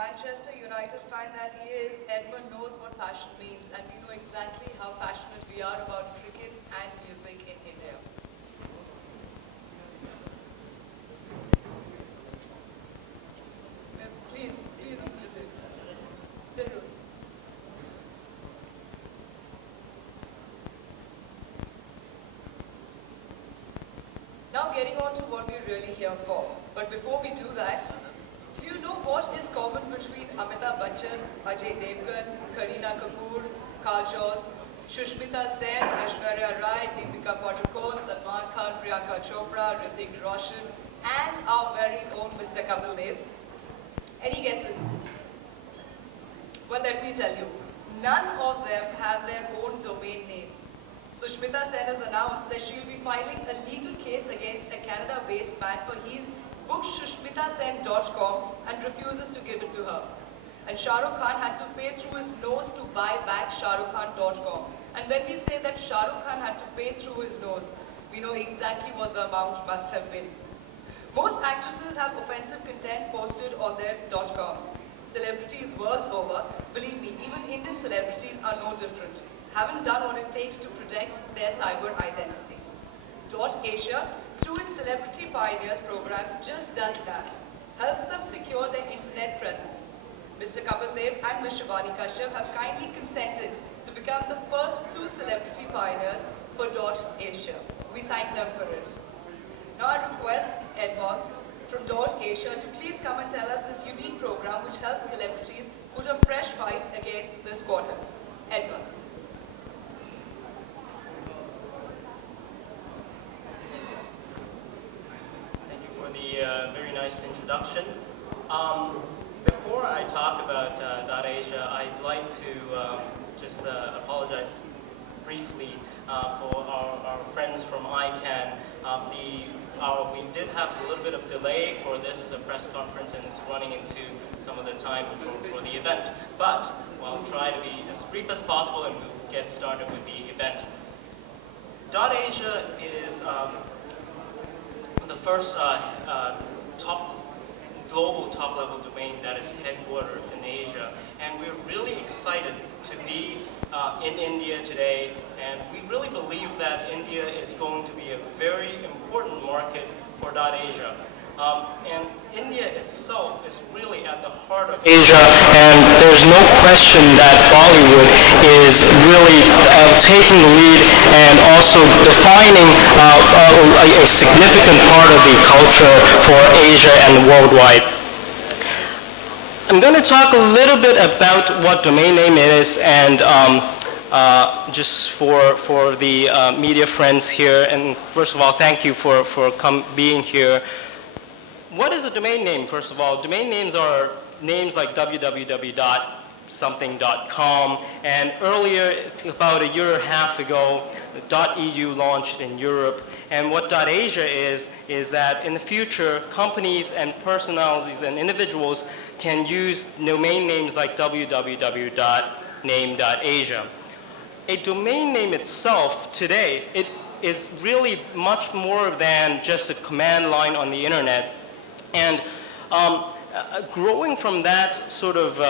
Manchester United fan that he is, Edmund knows what fashion means, and we know exactly how passionate we are about cricket and music in India. Please, listen. Now getting on to what we're really here for. But before we do that, do you know what is common between Amitabh Bachchan, Ajay Devgan, Kareena Kapoor, Kajol, Shushmita Sen, Aishwarya Rai, Deepika Padukone, Salman Khan, Priyanka Chopra, Hrithik Roshan, and our very own Mr. Kapil Dev? Any guesses? Well, let me tell you, none of them have their own domain names. Sushmita Sen has announced that she will be filing a legal case against a Canada-based man for his book ShushmitaSen.com and refuses to give it to her. And Shah Rukh Khan had to pay through his nose to buy back ShahRukhKhan.com. And when we say that Shah Rukh Khan had to pay through his nose, we know exactly what the amount must have been. Most actresses have offensive content posted on their .coms. Celebrities world over, believe me, even Indian celebrities are no different. Haven't done what it takes to protect their cyber identity. .Asia, through its Celebrity Pioneers program, just does that. Helps them secure their internet presence. Mr. Kapil Dev and Ms. Shivani Kashyap have kindly consented to become the first two celebrity pioneers for .Asia. We thank them for it. Now I request Edmond from .Asia to please come and tell us this unique program which helps celebrities put a fresh fight against the squatters. Edmond. Very nice introduction. Before I talk about .Asia, I'd like to just apologize briefly for our friends from ICANN. We did have a little bit of delay for this press conference, and it's running into some of the time for the event. But I'll try to be as brief as possible, and we'll get started with the event. .Asia is the first global top-level domain that is headquartered in Asia, and we're really excited to be in India today, and we really believe that India is going to be a very important market for .Asia. And India itself is really at the heart of Asia, and there's no question that Bollywood is really taking the lead and also defining a significant part of the culture for Asia and worldwide. I'm going to talk a little bit about what domain name is, and just for the media friends here, and first of all, thank you for being here. What is a domain name, first of all? Domain names are names like www.something.com, and earlier, about a year and a half ago, .eu launched in Europe. And what .Asia is that in the future, companies and personalities and individuals can use domain names like www.name.asia. A domain name itself today, it is really much more than just a command line on the internet. And growing from that sort of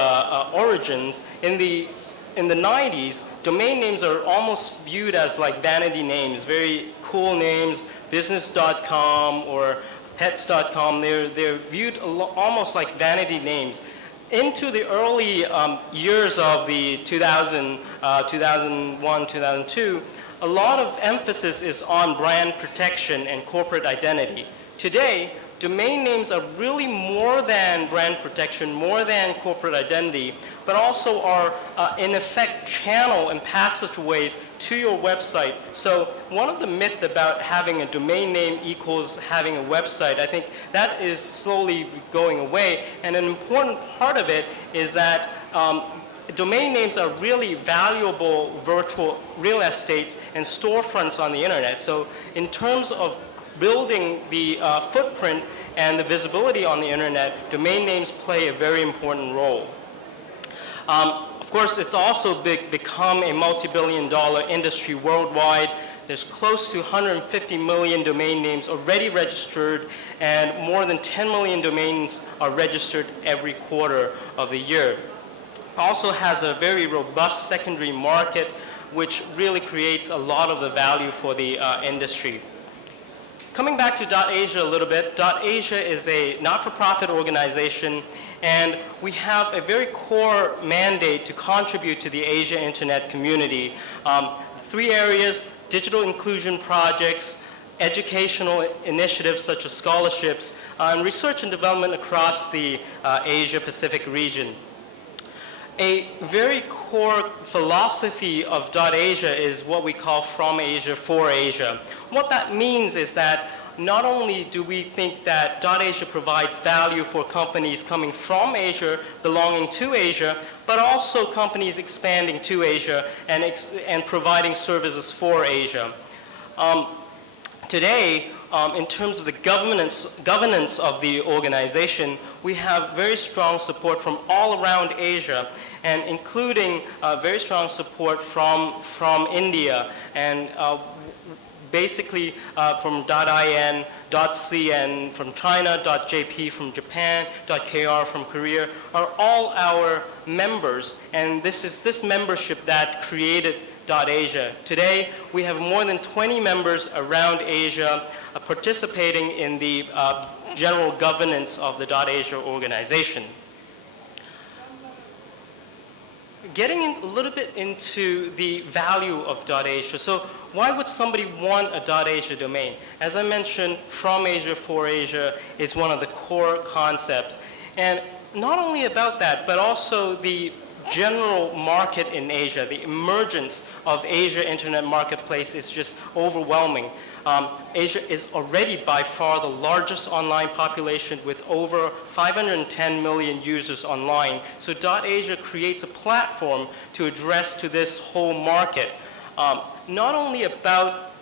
origins, in the 90s, domain names are almost viewed as like vanity names, very cool names, business.com or pets.com. They're viewed almost like vanity names. Into the early years of the 2001, 2002, a lot of emphasis is on brand protection and corporate identity. Today, domain names are really more than brand protection, more than corporate identity, but also are, in effect, channel and passageways to your website. So one of the myths about having a domain name equals having a website, I think that is slowly going away. And an important part of it is that domain names are really valuable virtual real estates and storefronts on the internet. So in terms of building the footprint and the visibility on the internet, domain names play a very important role. Of course, it's also become a multi-billion-dollar industry worldwide. There's close to 150 million domain names already registered, and more than 10 million domains are registered every quarter of the year. Also has a very robust secondary market, which really creates a lot of the value for the industry. Coming back to .Asia a little bit, .Asia is a not-for-profit organization, and we have a very core mandate to contribute to the Asia Internet community. 3 areas: digital inclusion projects, educational initiatives such as scholarships, and research and development across the Asia-Pacific region. A very core philosophy of .Asia is what we call From Asia, For Asia. What that means is that not only do we think that .Asia provides value for companies coming from Asia, belonging to Asia, but also companies expanding to Asia and providing services for Asia. Today, in terms of the governance of the organization, we have very strong support from all around Asia, and including very strong support from India, and basically from .in, .cn from China, .jp from Japan, .kr from Korea are all our members, and this membership that created .Asia. Today, we have more than 20 members around Asia participating in the general governance of the .Asia organization. Getting a little bit into the value of .Asia. So why would somebody want a .Asia domain? As I mentioned, From Asia, For Asia is one of the core concepts. And not only about that, but also the general market in Asia, the emergence of Asia Internet Marketplace is just overwhelming. Asia is already by far the largest online population with over 510 million users online. So .Asia creates a platform to address to this whole market. Not only about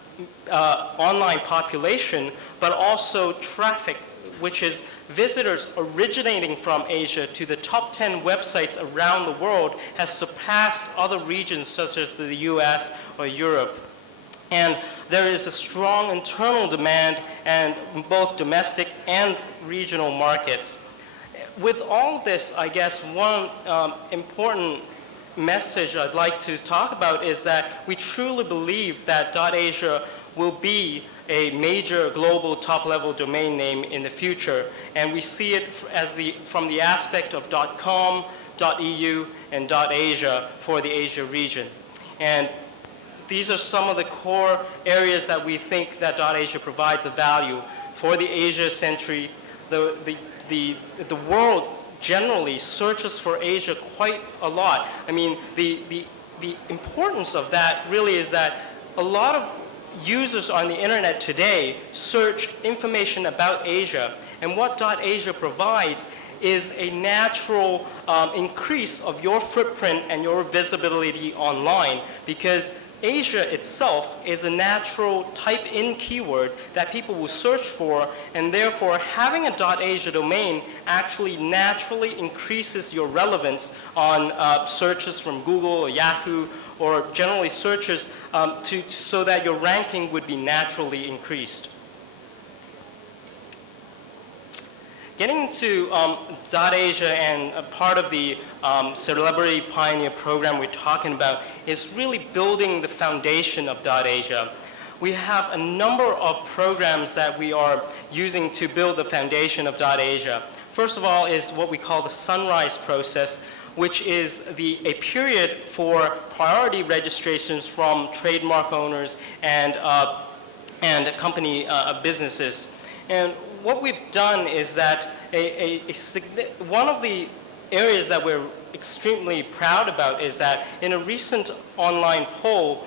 online population, but also traffic, which is visitors originating from Asia to the top 10 websites around the world has surpassed other regions such as the US or Europe. And there is a strong internal demand in both domestic and regional markets. With all this, I guess one important message I'd like to talk about is that we truly believe that .Asia will be a major global top-level domain name in the future, and we see it as from the aspect of .com, .eu, and .asia for the Asia region. And these are some of the core areas that we think that .Asia provides a value for the Asia century. The world generally searches for Asia quite a lot. I mean, the importance of that really is that a lot of users on the internet today search information about Asia, and what .Asia provides is a natural increase of your footprint and your visibility online, because Asia itself is a natural type-in keyword that people will search for, and therefore having a .Asia domain actually naturally increases your relevance on searches from Google or Yahoo, or generally searches so that your ranking would be naturally increased. Getting into .Asia and a part of the Celebrity Pioneer program we're talking about is really building the foundation of .Asia. we have a number of programs that we are using to build the foundation of .Asia. First of all is what we call the Sunrise process, which is a period for priority registrations from trademark owners and company businesses. And what we've done is that one of the areas that we're extremely proud about is that in a recent online poll,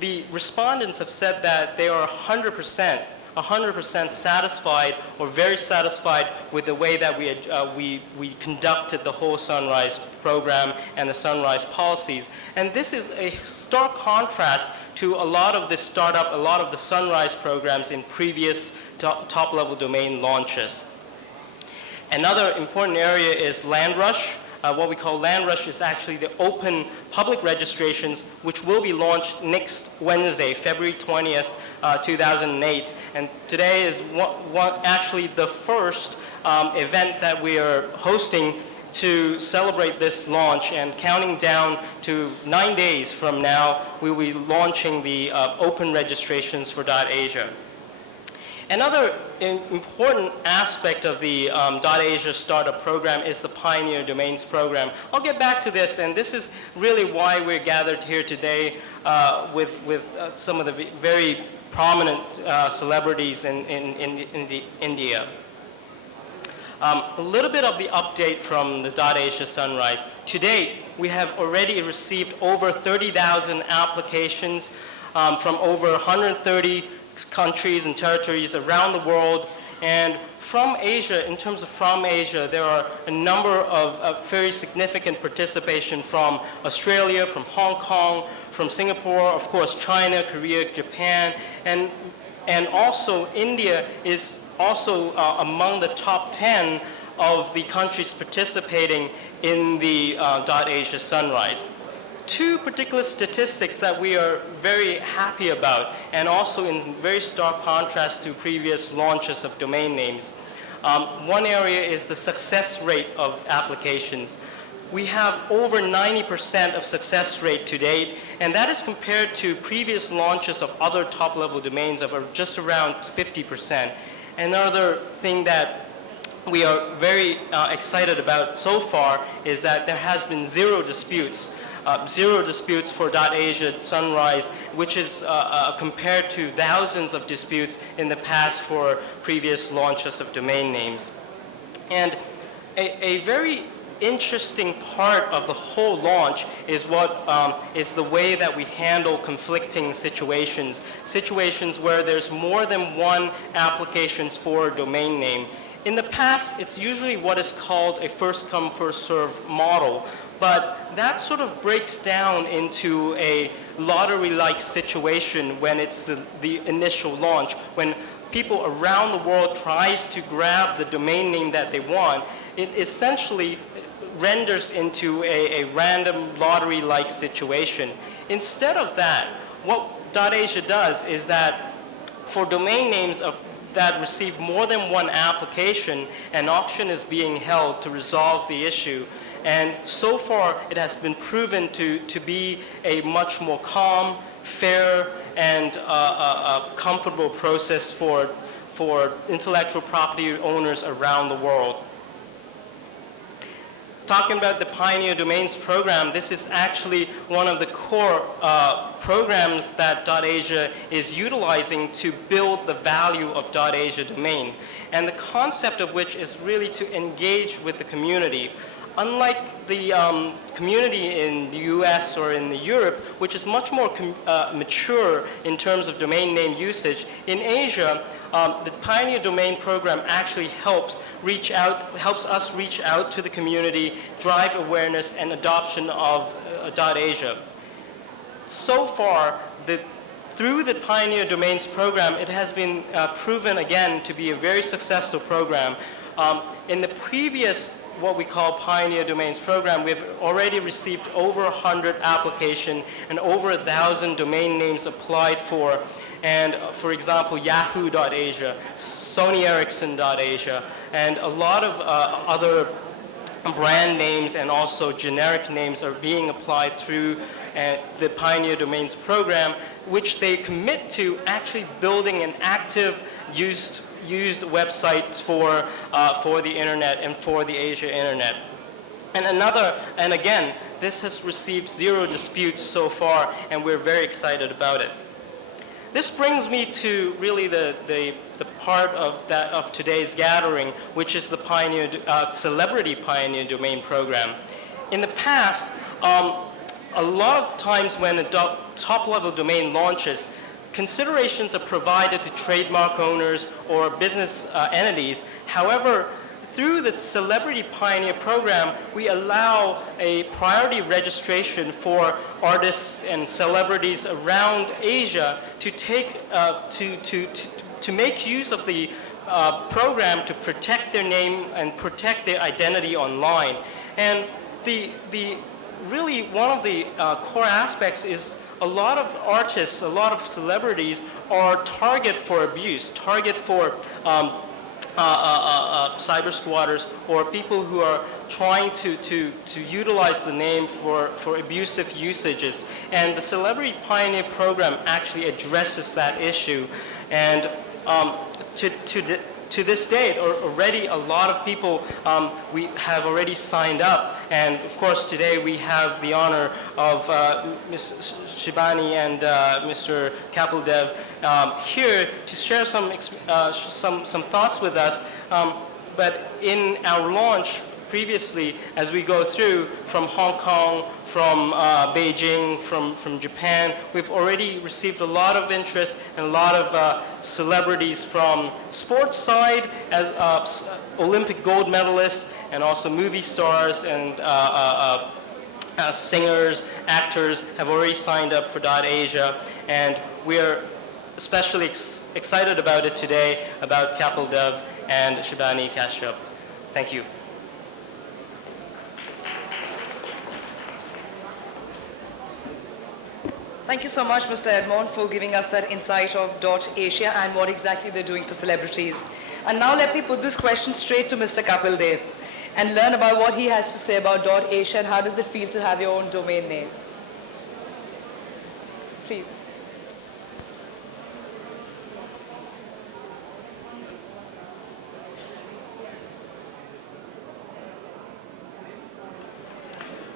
the respondents have said that they are 100% satisfied or very satisfied with the way that we conducted the whole Sunrise program and the Sunrise policies. And this is a stark contrast to a lot of the startup, a lot of the Sunrise programs in previous top-level domain launches. Another important area is Land Rush. What we call Land Rush is actually the open public registrations, which will be launched next Wednesday, February 20th, 2008. And today is actually the first event that we are hosting to celebrate this launch, and counting down to 9 days from now, we will be launching the open registrations for .Asia. Another important aspect of the .Asia Startup Program is the Pioneer Domains Program. I'll get back to this, and this is really why we're gathered here today with some of the very prominent celebrities in India. A little bit of the update from the .Asia Sunrise. To date, we have already received over 30,000 applications from over 130 countries and territories around the world. And from Asia, in terms of from Asia, there are a number of very significant participation from Australia, from Hong Kong, from Singapore, of course China, Korea, Japan, and also India is also among the top 10 of the countries participating in the .Asia Sunrise. Two particular statistics that we are very happy about, and also in very stark contrast to previous launches of domain names. One area is the success rate of applications. We have over 90% of success rate to date, and that is compared to previous launches of other top-level domains of just around 50%. Another thing that we are very excited about so far is that there has been zero disputes for .Asia Sunrise, which is compared to thousands of disputes in the past for previous launches of domain names. And a very interesting part of the whole launch is is the way that we handle conflicting situations where there's more than one applications for a domain name. In the past, it's usually what is called a first come, first serve model, but that sort of breaks down into a lottery-like situation when it's the initial launch, when people around the world tries to grab the domain name that they want. It essentially renders into a random lottery-like situation. Instead of that, what .Asia does is that for domain names that receive more than one application, an auction is being held to resolve the issue. And so far, it has been proven to be a much more calm, fair, and comfortable process for intellectual property owners around the world. Talking about the Pioneer Domains Program, this is actually one of the core programs that .Asia is utilizing to build the value of .Asia domain. And the concept of which is really to engage with the community. Unlike the community in the US or in Europe, which is much more mature in terms of domain name usage, in Asia, the Pioneer Domain Program actually helps us reach out to the community, drive awareness and adoption of .Asia. So far, through the Pioneer Domains Program, it has been proven again to be a very successful program. In the previous what we call Pioneer Domains Program, we've already received over 100 applications and over 1,000 domain names applied for. And for example, Yahoo.Asia, Sony Ericsson.Asia, and a lot of other brand names and also generic names are being applied through and the Pioneer Domains program, which they commit to actually building an active used website for the internet and for the Asia internet. And again, this has received 0 disputes so far, and we're very excited about it. This brings me to really the part of today's gathering, which is the Celebrity Pioneer Domain Program. In the past, a lot of times when a top-level domain launches, considerations are provided to trademark owners or business entities. However, through the Celebrity Pioneer Program, we allow a priority registration for artists and celebrities around Asia to take to make use of the program to protect their name and protect their identity online. And really one of the core aspects is a lot of artists, a lot of celebrities are target for abuse, target for cyber squatters or people who are trying to utilize the name for abusive usages. And the Celebrity Pioneer Program actually addresses that issue. And to this date, already a lot of people we have already signed up. And of course, today we have the honor of Ms. Shibani and Mr. Kapildev here to share some thoughts with us. But in our launch previously, as we go through from Hong Kong, from Beijing, from Japan, we've already received a lot of interest and a lot of celebrities from sports side as Olympic gold medalists and also movie stars and singers, actors have already signed up for .Asia, and we're especially excited about it today, about Kapildev and Shibani Kashyap. Thank you. Thank you so much, Mr. Edmond, for giving us that insight of .Asia and what exactly they're doing for celebrities. And now let me put this question straight to Mr. Kapildev and learn about what he has to say about .Asia and how does it feel to have your own domain name. Please.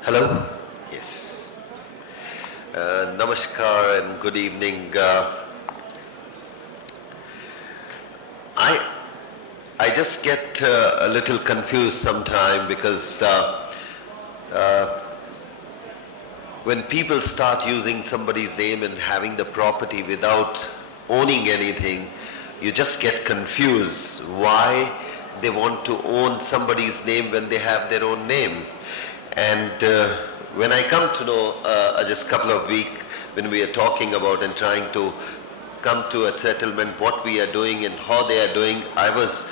Hello? Yes. Namaskar and good evening. I just get a little confused sometime because when people start using somebody's name and having the property without owning anything, you just get confused why they want to own somebody's name when they have their own name. And when I come to know just a couple of weeks when we are talking about and trying to come to a settlement, what we are doing and how they are doing, I was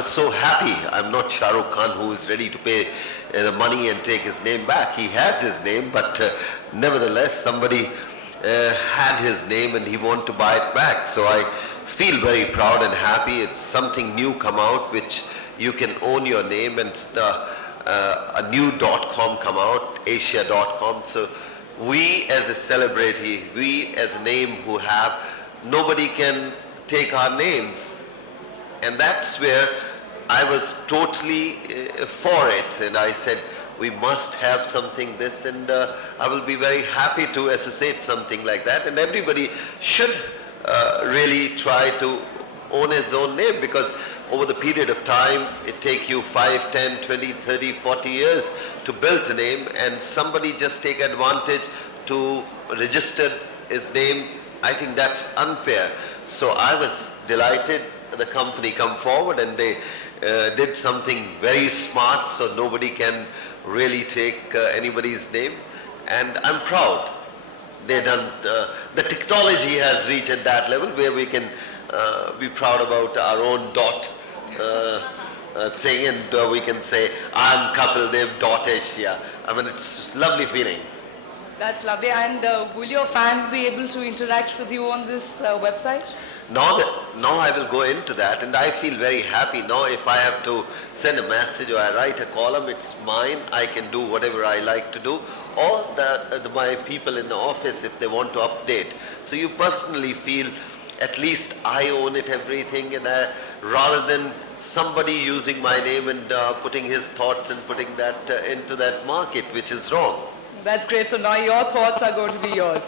so happy. I'm not Shah Rukh Khan who is ready to pay the money and take his name back. He has his name, but nevertheless somebody had his name and he wanted to buy it back. So I feel very proud and happy. It's something new come out which you can own your name, and a new .com come out, asia.com. So we as a celebrity, we as a name who have, nobody can take our names. And that's where I was totally for it. And I said, we must have something this, and I will be very happy to associate something like that. And everybody should really try to own his own name, because over the period of time, it takes you 5, 10, 20, 30, 40 years to build a name, and somebody just take advantage to register his name. I think that's unfair. So I was delighted the company come forward and they did something very smart, so nobody can really take anybody's name. And I'm proud. They done, the technology has reached at that level where we can be proud about our own thing, and we can say, I'm Kapildev.Asia. I mean, it's a lovely feeling. That's lovely. And will your fans be able to interact with you on this website? Now I will go into that, and I feel very happy. Now if I have to send a message or I write a column, it's mine. I can do whatever I like to do. or my people in the office if they want to update. So you personally feel at least I own it, everything, and rather than somebody using my name and putting his thoughts and putting that into that market, which is wrong. That's great. So now your thoughts are going to be yours.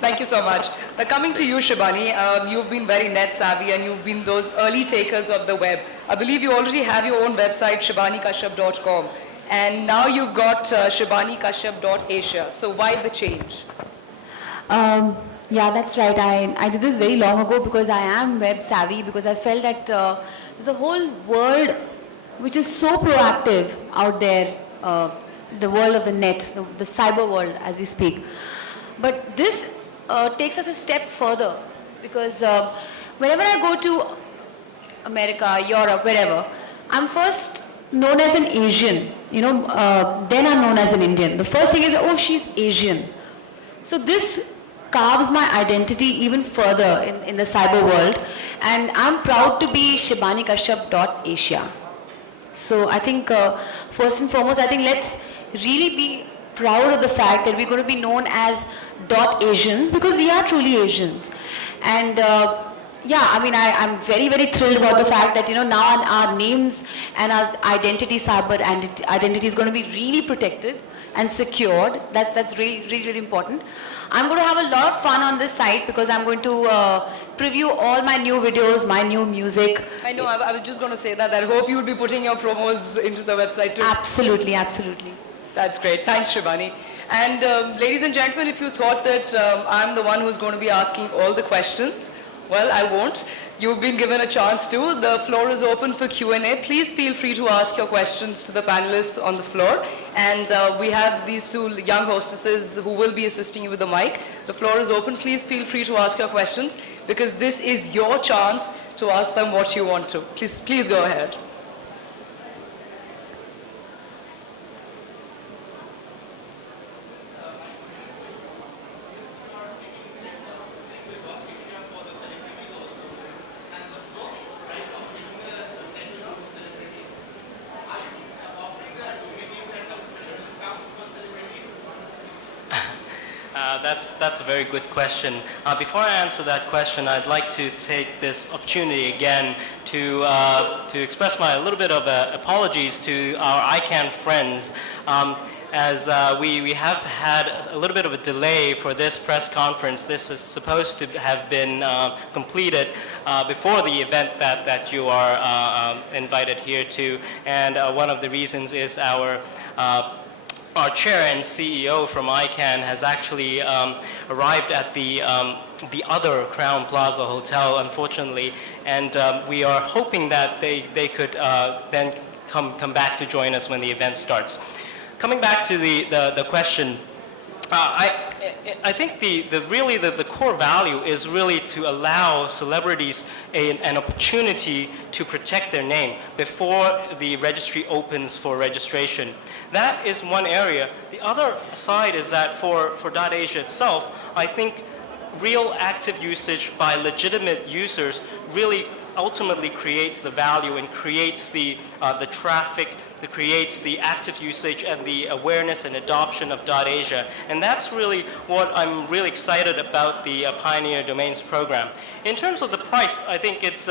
Thank you so much. Now coming to you, Shibani, you've been very net savvy and you've been those early takers of the web. I believe you already have your own website, shibanikashyap.com. And now you've got shibanikashyap.asia. So why the change? Yeah, that's right. I did this very long ago because I am web savvy, because I felt that there's a whole world which is so proactive out there, the world of the net, the cyber world as we speak. But this takes us a step further, because whenever I go to America, Europe, wherever, I'm first known as an Asian, then I'm known as an Indian. The first thing is, oh, she's Asian. So this carves my identity even further in the cyber world, and I'm proud to be shibanikashyap.asia. So I think first and foremost, I think let's really be proud of the fact that we're going to be known as .Asians, because we are truly Asians. And yeah, I mean, I'm very, very thrilled about the fact that, now our names and our identity, cyber identity is going to be really protected and secured. That's really, really, really important. I'm going to have a lot of fun on this site, because I'm going to preview all my new videos, my new music. I know, I was just going to say that. I hope you would be putting your promos into the website too. Absolutely, absolutely. That's great. Thanks, Shibani. And ladies and gentlemen, if you thought that I'm the one who's going to be asking all the questions, well, I won't. You've been given a chance to. The floor is open for Q&A. Please feel free to ask your questions to the panelists on the floor. And we have these two young hostesses who will be assisting you with the mic. The floor is open. Please feel free to ask your questions, because this is your chance to ask them what you want to. Please go ahead. That's a very good question. Before I answer that question, I'd like to take this opportunity again to express a little bit of apologies to our ICANN friends, as we have had a little bit of a delay for this press conference. This is supposed to have been completed before the event that you are invited here to, and one of the reasons is our chair and CEO from ICANN has actually arrived at the other Crown Plaza Hotel, unfortunately, and we are hoping that they could then come back to join us when the event starts. Coming back to the question, I think the core value is really to allow celebrities an opportunity to protect their name before the registry opens for registration. That is one area. The other side is that for .Asia itself, I think real active usage by legitimate users really ultimately creates the value and creates the traffic, that creates the active usage and the awareness and adoption of .Asia. And that's really what I'm really excited about the Pioneer Domains program. In terms of the price, I think it's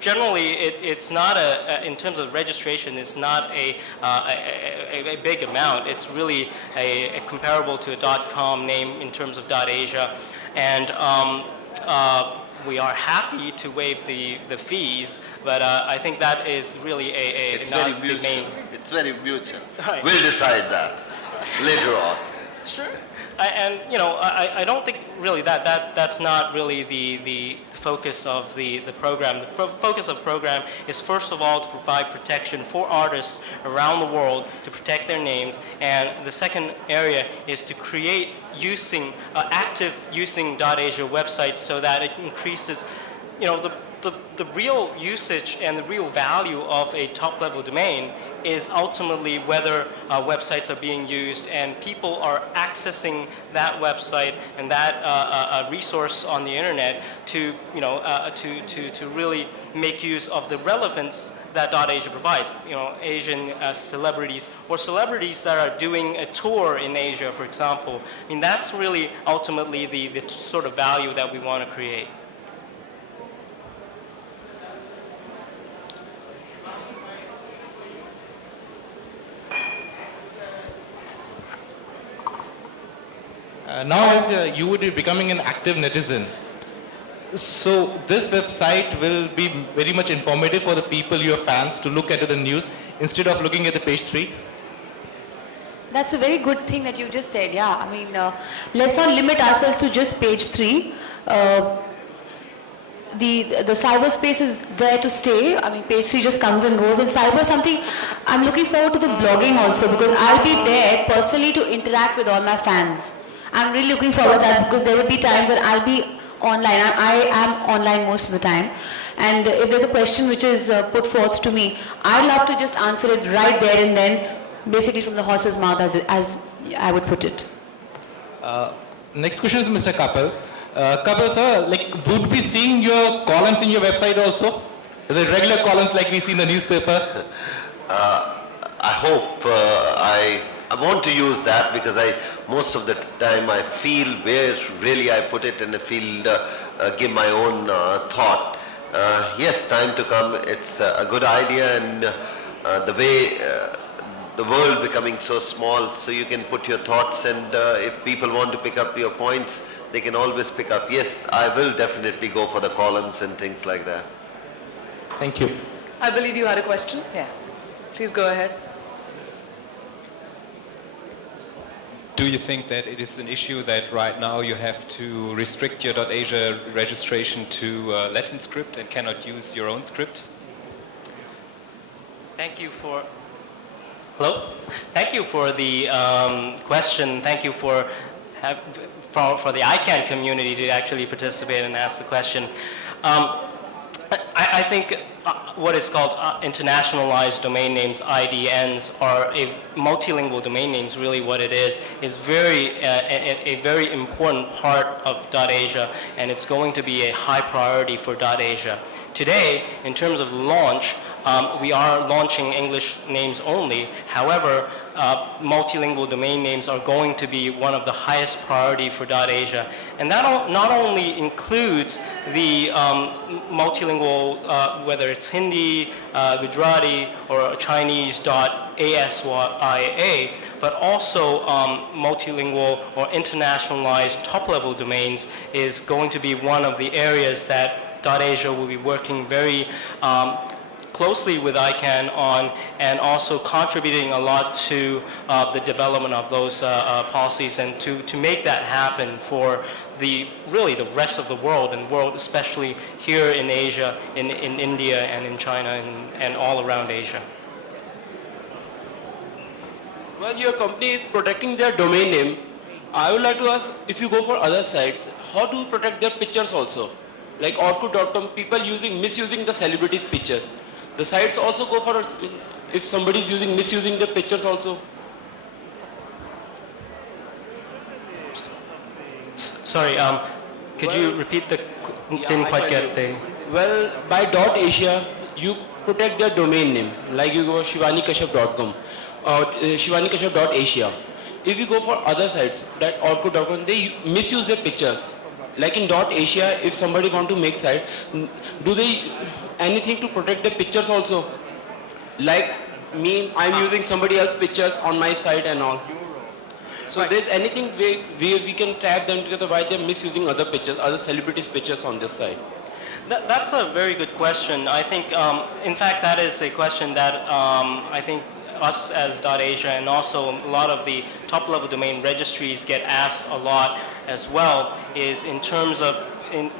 generally it's not in terms of registration, it's not a big amount. It's really a comparable to a .com name in terms of .Asia. And we are happy to waive the fees, but I think that is really It's very mutual. It's very mutual. Right. We'll decide that later on. Sure. I don't think really that's not really the focus of the program. The focus of the program is first of all to provide protection for artists around the world, to protect their names, and the second area is to create active using .Asia websites so that it increases, the real usage and the real value of a top-level domain is ultimately whether websites are being used and people are accessing that website and that resource on the internet to, to really make use of the relevance that .Asia provides. Asian celebrities or celebrities that are doing a tour in Asia, for example. I mean, that's really ultimately the sort of value that we want to create. Now as you would be becoming an active netizen, so this website will be very much informative for the people, your fans, to look at the news instead of looking at the page 3? That's a very good thing that you just said, yeah. I mean, let's not limit ourselves to just page 3. The cyberspace is there to stay. I mean, page 3 just comes and goes. And cyber is something, I'm looking forward to the blogging also, because I'll be there personally to interact with all my fans. I'm really looking forward to that, because there will be times that I'll be online. I am online most of the time. And if there's a question which is put forth to me, I'd love to just answer it right there and then, basically from the horse's mouth, as I would put it. Next question is Mr. Kapil. Kapil sir, would be seeing your columns in your website also? The regular columns like we see in the newspaper? I hope I want to use that, because most of the time I feel where really I put it and I feel give my own thought. Yes, time to come, it's a good idea, and the way the world becoming so small, so you can put your thoughts, and if people want to pick up your points, they can always pick up. Yes, I will definitely go for the columns and things like that. Thank you. I believe you had a question. Yeah. Please go ahead. Do you think that it is an issue that right now you have to restrict your .Asia registration to Latin script and cannot use your own script? Thank you for... Hello? Thank you for the question. Thank you for the ICANN community to actually participate and ask the question. I think what is called internationalized domain names, IDNs, are a multilingual domain names. Really what it is a very important part of .Asia, and it's going to be a high priority for .Asia. Today, in terms of launch, we are launching English names only. However, multilingual domain names are going to be one of the highest priority for .Asia. And that not only includes the multilingual, whether it's Hindi, Gujarati, or Chinese .ASYA, but also multilingual or internationalized top-level domains is going to be one of the areas that .Asia will be working very closely with ICANN on, and also contributing a lot to the development of those policies, and to make that happen for really the rest of the world, and world especially here in Asia, in India and in China and all around Asia. Well, your company is protecting their domain name. I would like to ask, if you go for other sites, how do you protect their pictures also? Like Orkut.com, people misusing the celebrities' pictures. The sites also go for, if somebody is misusing the pictures also. Sorry, could you repeat the, didn't quite get the... Well, by .Asia, you protect their domain name. Like you go shivanikashyap.com or shivanikashyap.asia. If you go for other sites, that Orkut.com, they misuse their pictures. Like in .Asia, if somebody want to make site, do they anything to protect the pictures also? Like me, I'm using somebody else's pictures on my site and all. So there's anything where we can track them together why they're misusing other pictures, other celebrities' pictures on this site? That's a very good question. I think, in fact, that is a question that I think us as .Asia and also a lot of the top-level domain registries get asked a lot as well, is in terms of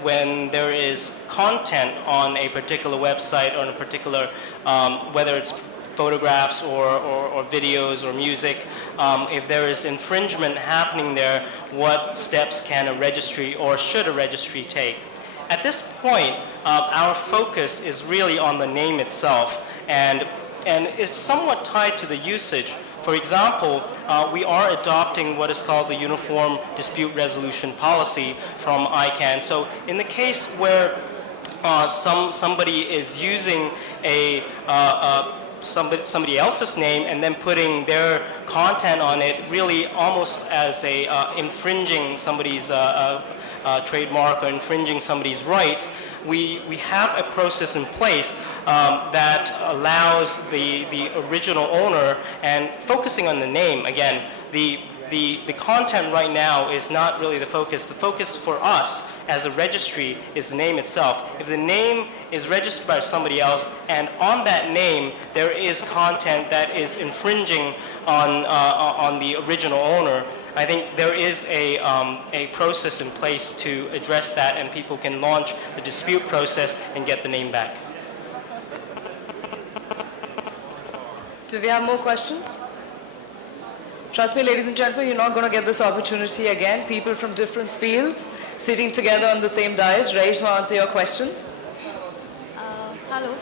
when there is content on a particular website or on a particular, whether it's photographs or videos or music, if there is infringement happening there, what steps can a registry or should a registry take? at this point, our focus is really on the name itself, and it's somewhat tied to the usage. For example, we are adopting what is called the Uniform Dispute Resolution Policy from ICANN. So in the case where somebody is using somebody else's name and then putting their content on it, really almost as a infringing somebody's trademark or infringing somebody's rights, we have a process in place that allows the original owner, and focusing on the name again, the content right now is not really the focus. The focus for us as a registry is the name itself. If the name is registered by somebody else and on that name there is content that is infringing on the original owner, I think there is a process in place to address that, and people can launch the dispute process and get the name back. Do we have more questions? Trust me, ladies and gentlemen, you're not going to get this opportunity again. People from different fields sitting together on the same dais, ready to answer your questions. Hello.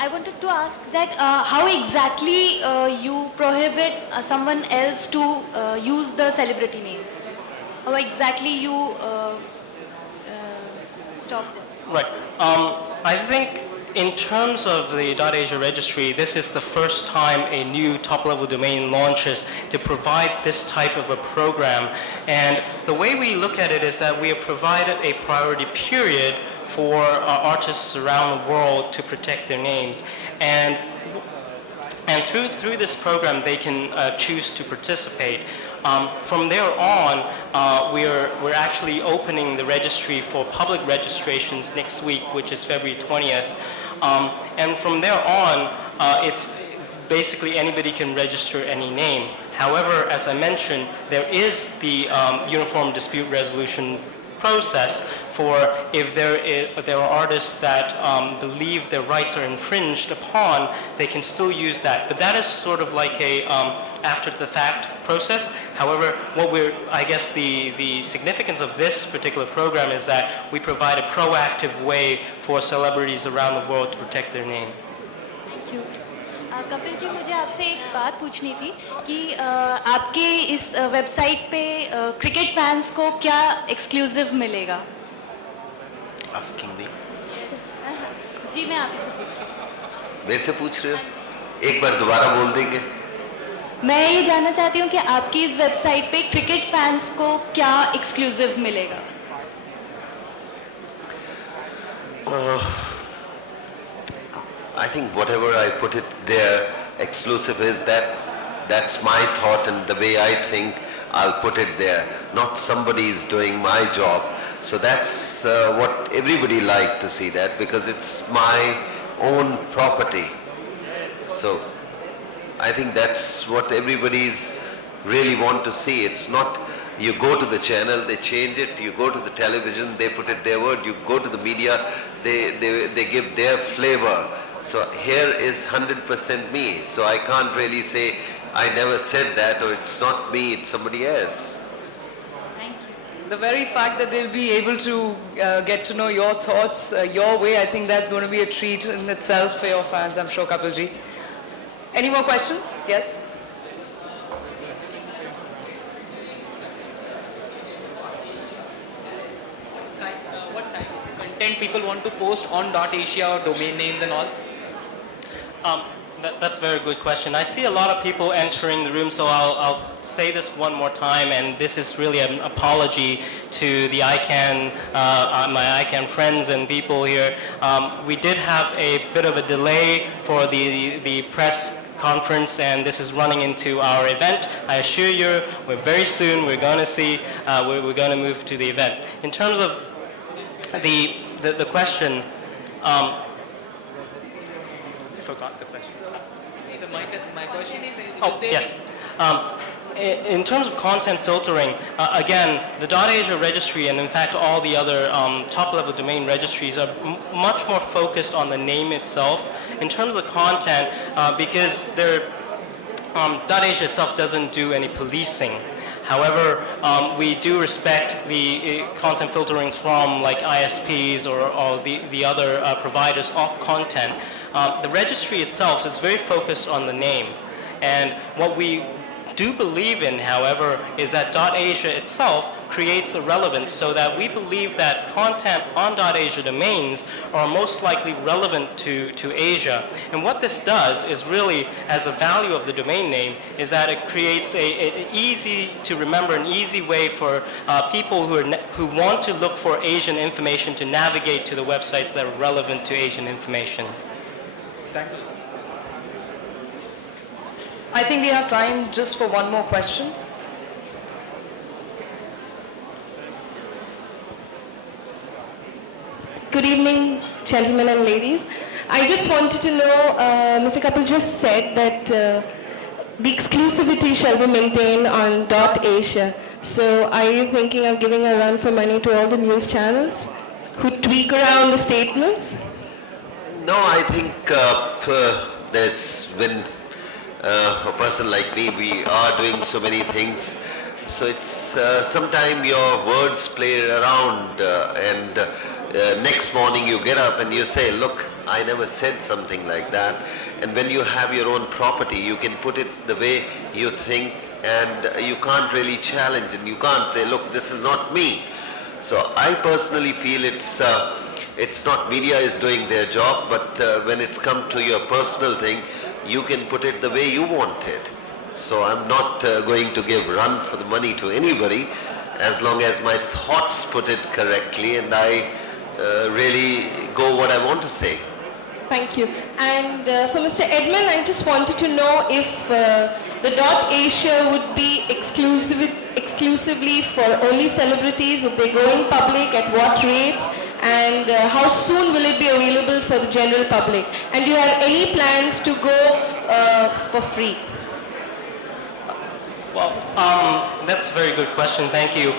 I wanted to ask that how exactly you prohibit someone else to use the celebrity name? How exactly you stop them? Right. I think in terms of the .asia registry, this is the first time a new top-level domain launches to provide this type of a program. And the way we look at it is that we have provided a priority period for artists around the world to protect their names. And through this program, they can choose to participate. From there on, we're actually opening the registry for public registrations next week, which is February 20th. And from there on, it's basically anybody can register any name. However, as I mentioned, there is the Uniform Dispute Resolution process for if there are artists that believe their rights are infringed upon, they can still use that. But that is sort of like a after-the-fact process. However, I guess the significance of this particular program is that we provide a proactive way for celebrities around the world to protect their name. Thank you. Kapil ji, मुझे आपसे एक बात पूछनी थी कि आपके इस website पे क्रिकेट फैंस को क्या एक्सक्लूसिव मिलेगा? Asking me? जी, मैं आप ही से पूछ रही हूँ. मेरे से पूछ रहे हो? एक बार दोबारा बोल देंगे? मैं ये जानना चाहती हूँ कि आपकी इस वेबसाइट पे क्रिकेट फैंस को क्या एक्सक्लूसिव मिलेगा? I think whatever I put it there, exclusive is that's my thought, and the way I think, I'll put it there. Not somebody is doing my job. So that's what everybody like to see that, because it's my own property. So I think that's what everybody's really want to see. It's not you go to the channel, they change it, you go to the television, they put it their word, you go to the media, they give their flavor. So here is 100% me. So I can't really say I never said that, or it's not me, it's somebody else. Thank you. The very fact that they'll be able to get to know your thoughts your way, I think that's going to be a treat in itself for your fans, I'm sure, Kapilji. Any more questions? Yes? What type of content people want to post on .asia or domain names and all? That's a very good question. I see a lot of people entering the room, so I'll say this one more time, and this is really an apology to the ICANN, my ICANN friends and people here. We did have a bit of a delay for the press conference, and this is running into our event. I assure you, very soon we're going to see, we're going to move to the event. In terms of the question, I forgot the question. My question is... Oh, yes. In terms of content filtering, again, the .asia registry, and in fact all the other top-level domain registries are much more focused on the name itself. In terms of content, because .asia itself doesn't do any policing. However, we do respect the content filterings from like ISPs or the other providers of content. The registry itself is very focused on the name. And what we do believe in, however, is that .asia itself creates a relevance so that we believe that content on .asia domains are most likely relevant to Asia. And what this does is really, as a value of the domain name, is that it creates an easy to remember, an easy way for people who want to look for Asian information to navigate to the websites that are relevant to Asian information. Thanks a lot. I think we have time just for one more question. Good evening, gentlemen and ladies. I just wanted to know, Mr. Kapil just said that the exclusivity shall be maintained on .asia. So are you thinking of giving a run for money to all the news channels who tweak around the statements? No, I think when a person like me, we are doing so many things. So it's sometimes your words play around and next morning you get up and you say, look, I never said something like that. And when you have your own property, you can put it the way you think and you can't really challenge and you can't say, look, this is not me. So I personally feel it's not media is doing their job, but when it's come to your personal thing, you can put it the way you want it. So I'm not going to give run for the money to anybody as long as my thoughts put it correctly and I really go what I want to say. Thank you. And for Mr. Edmund, I just wanted to know if the .asia would be exclusively for only celebrities, if they're going public, at what rates, and how soon will it be available for the general public? And do you have any plans to go for free? Well, that's a very good question. Thank you.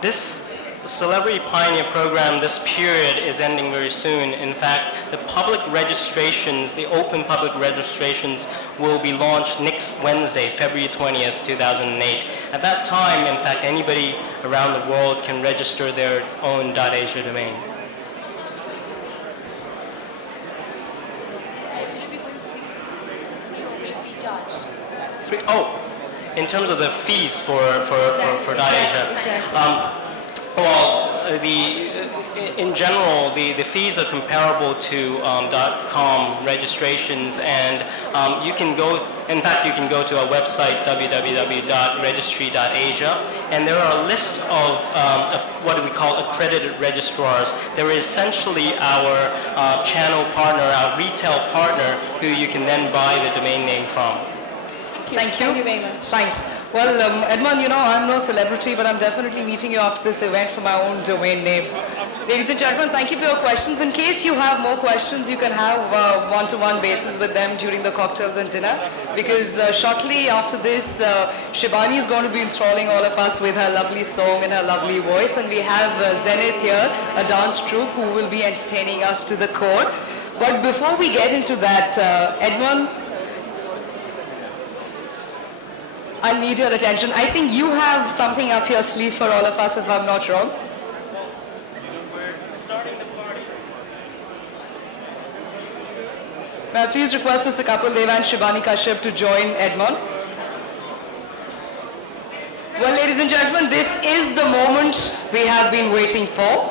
This Celebrity Pioneer program, this period is ending very soon. In fact, the public registrations, the open public registrations will be launched next Wednesday, February 20th, 2008. At that time, in fact, anybody around the world can register their own .asia domain. Free? Oh, in terms of the fees for .asia. Well, in general, the fees are comparable to .com registrations, and you can go. In fact, you can go to our website www.registry.asia, and there are a list of what we call accredited registrars. They're essentially our channel partner, our retail partner, who you can then buy the domain name from. Thank you. Thank you very much. Thanks. Well, Edmund, you know, I'm no celebrity, but I'm definitely meeting you after this event for my own domain name. Ladies and gentlemen, thank you for your questions. In case you have more questions, you can have one-to-one basis with them during the cocktails and dinner, because shortly after this, Shibani is going to be enthralling all of us with her lovely song and her lovely voice, and we have Zenith here, a dance troupe, who will be entertaining us to the core. But before we get into that, Edmund, I need your attention. I think you have something up your sleeve for all of us, if I'm not wrong. We're starting the party. May I please request Mr. Kapil Deva and Shibani Kashyap to join Edmond. Well, ladies and gentlemen, this is the moment we have been waiting for.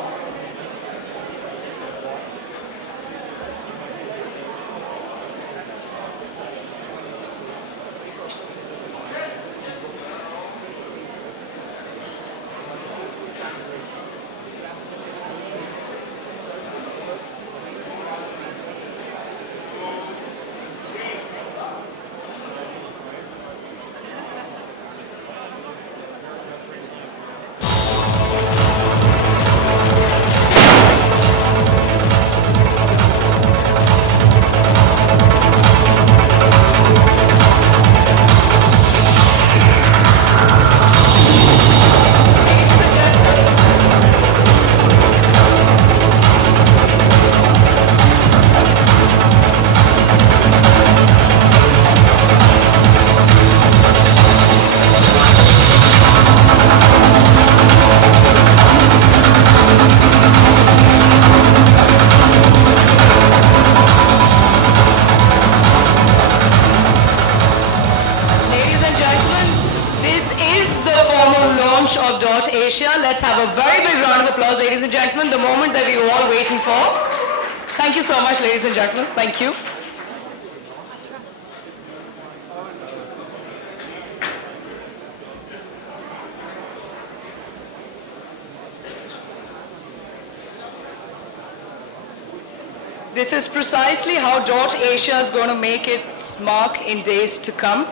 very big round of applause, ladies and gentlemen, the moment that we were all waiting for. Thank you so much, ladies and gentlemen. Thank you. This is precisely how .Asia is going to make its mark in days to come.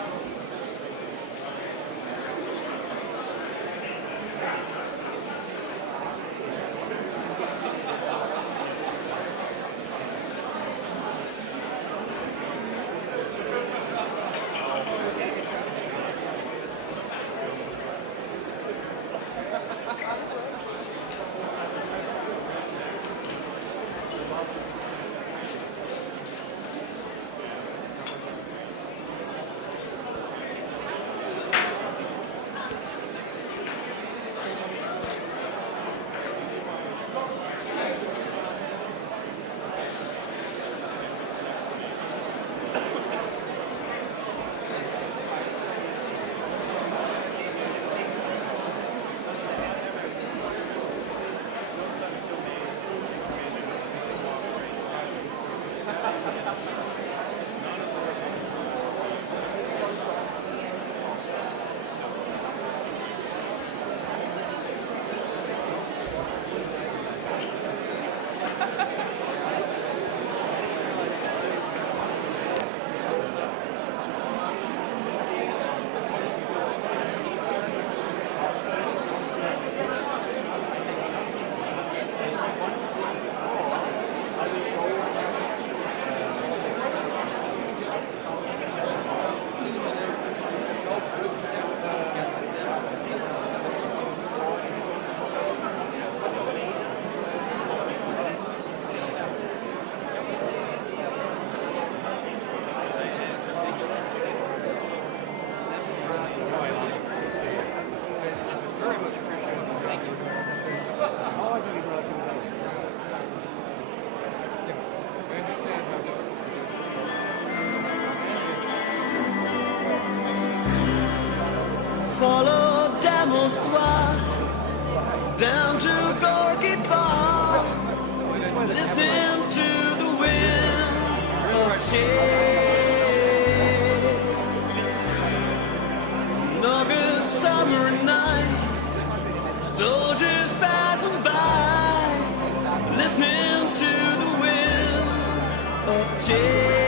Follow Moskva down to Gorky Bar, listening to the wind of change. An August summer night, soldiers passing by, listening to the wind of change.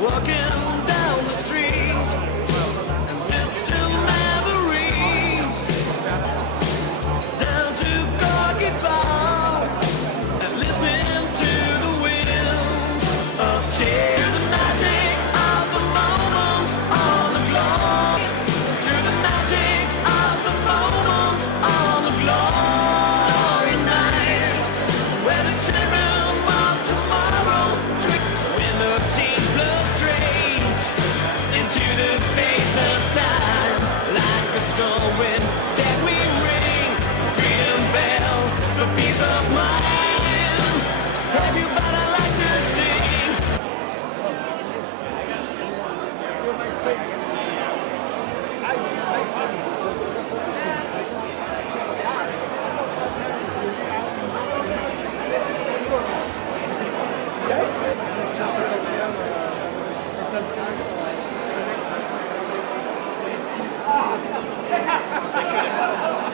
Walking down the street, distant memories, down to Gorky Bar, and listening to the winds of change. To the magic of the moment on the globe, to the magic of the moment on the glory night, where the children of tomorrow drink when the change blows straight into the face of time, like a storm wind that we ring, freedom bell, the peace of mind. Everybody like to sing.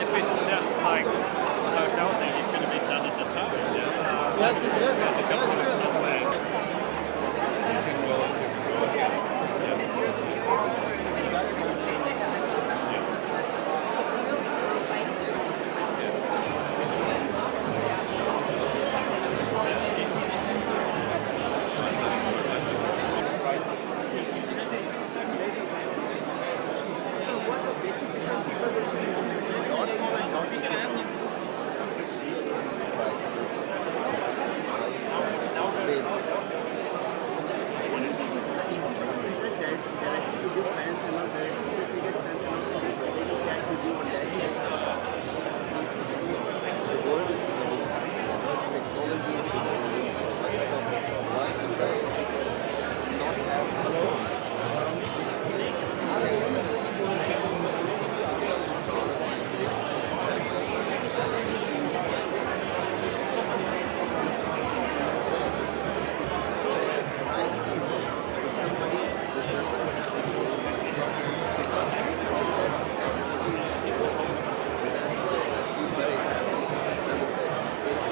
If it's just like a hotel thing, it could have been done at the time.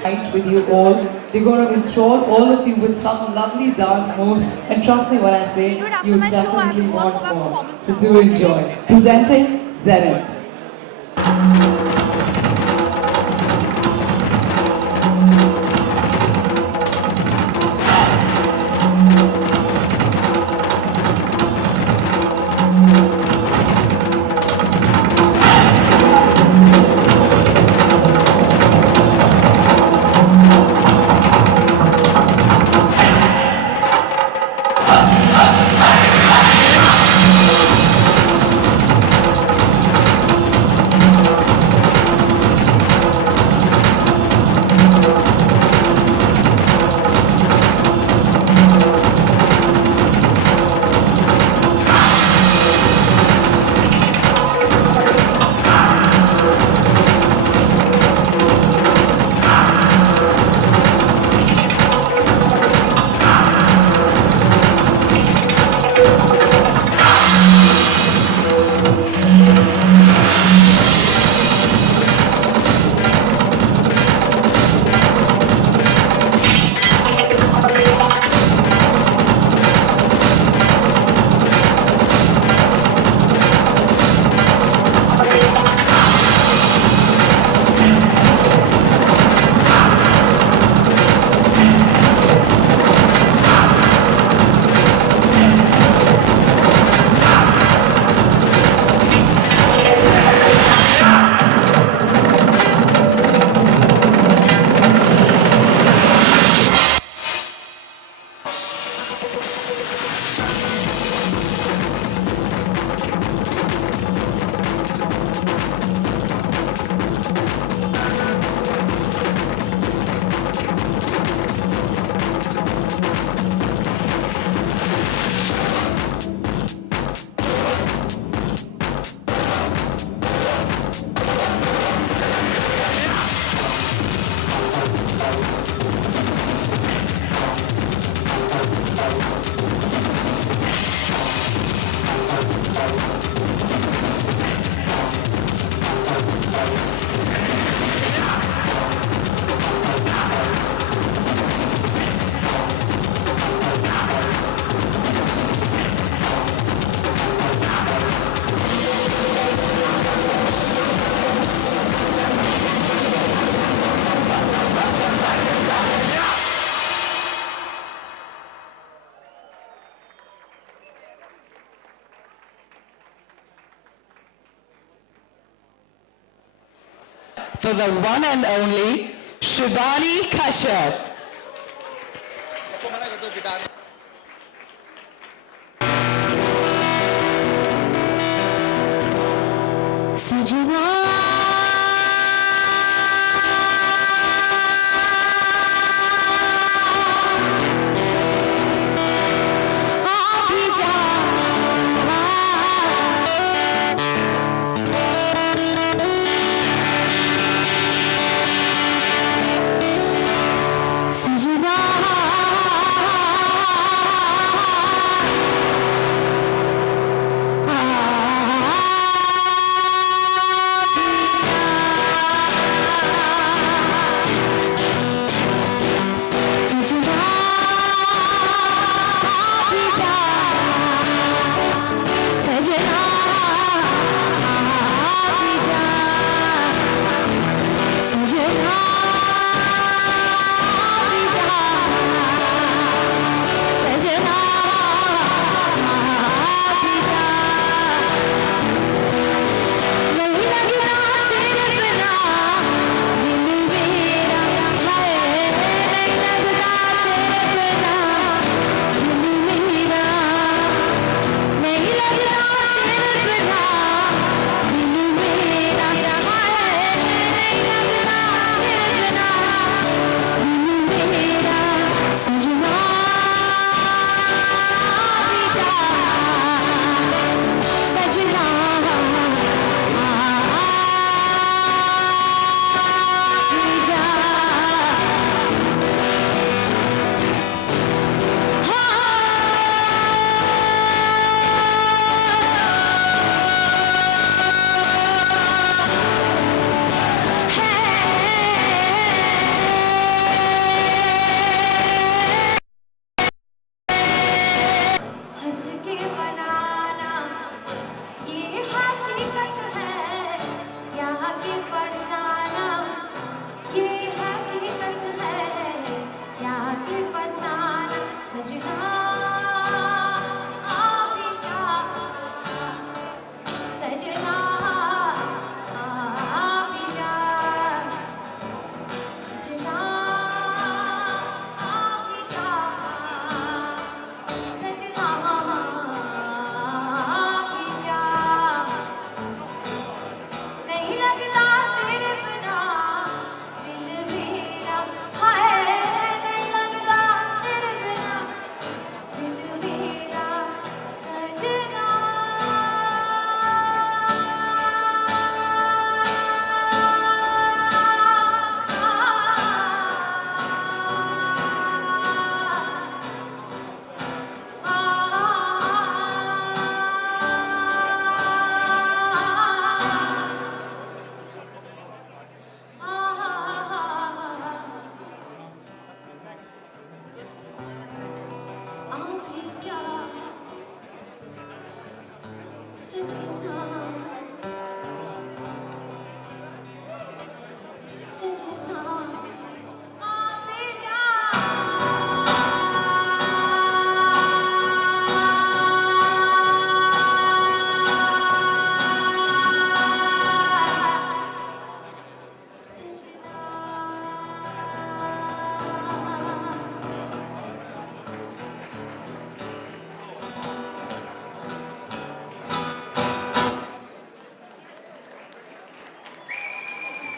Right with you all. They're going to enthrall all of you with some lovely dance moves. And trust me when I say, you definitely want more. So do enjoy. Presenting Zeren. For the one and only Shivani Kashyap.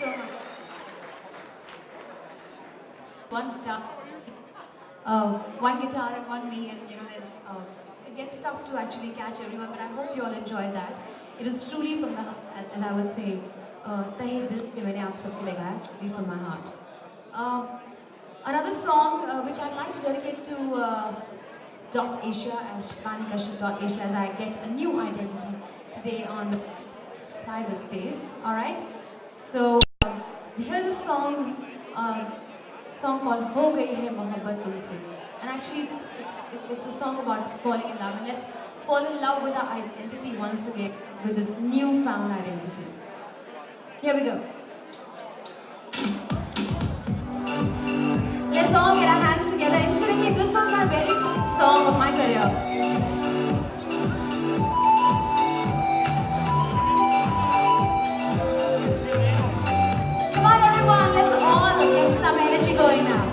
so much. One guitar and one me, and you know, then it gets tough to actually catch everyone. But I hope you all enjoyed that. It was truly from the, as I would say, tahe dil se maine aap sabke लिए गाया, truly from my heart. Another song which I'd like to dedicate to Dot Asia, as Shivani Kashyap Dot Asia, as I get a new identity today on the cyberspace. All right. So here's a song called "Ho Gayi Hai Mohabbat Tumse," and actually it's a song about falling in love, and let's fall in love with our identity once again, with this newfound identity. Here we go. Let's all get our hands together. Incidentally, this was my very first song of my career. Come on everyone, let's all get some energy going now.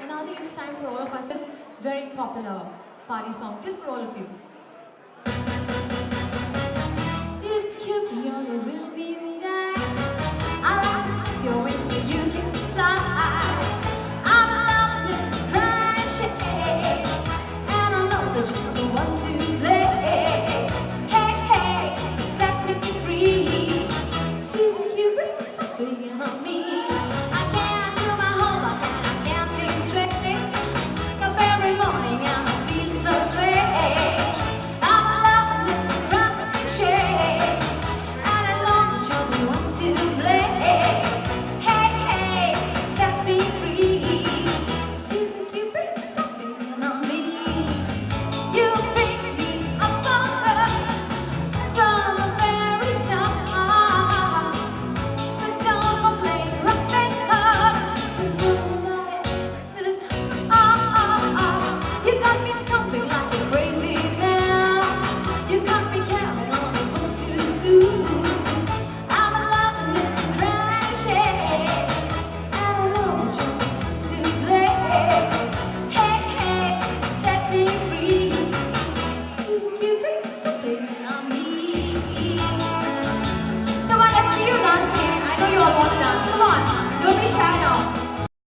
And I think it's time for all of us. This very popular party song, just for all of you.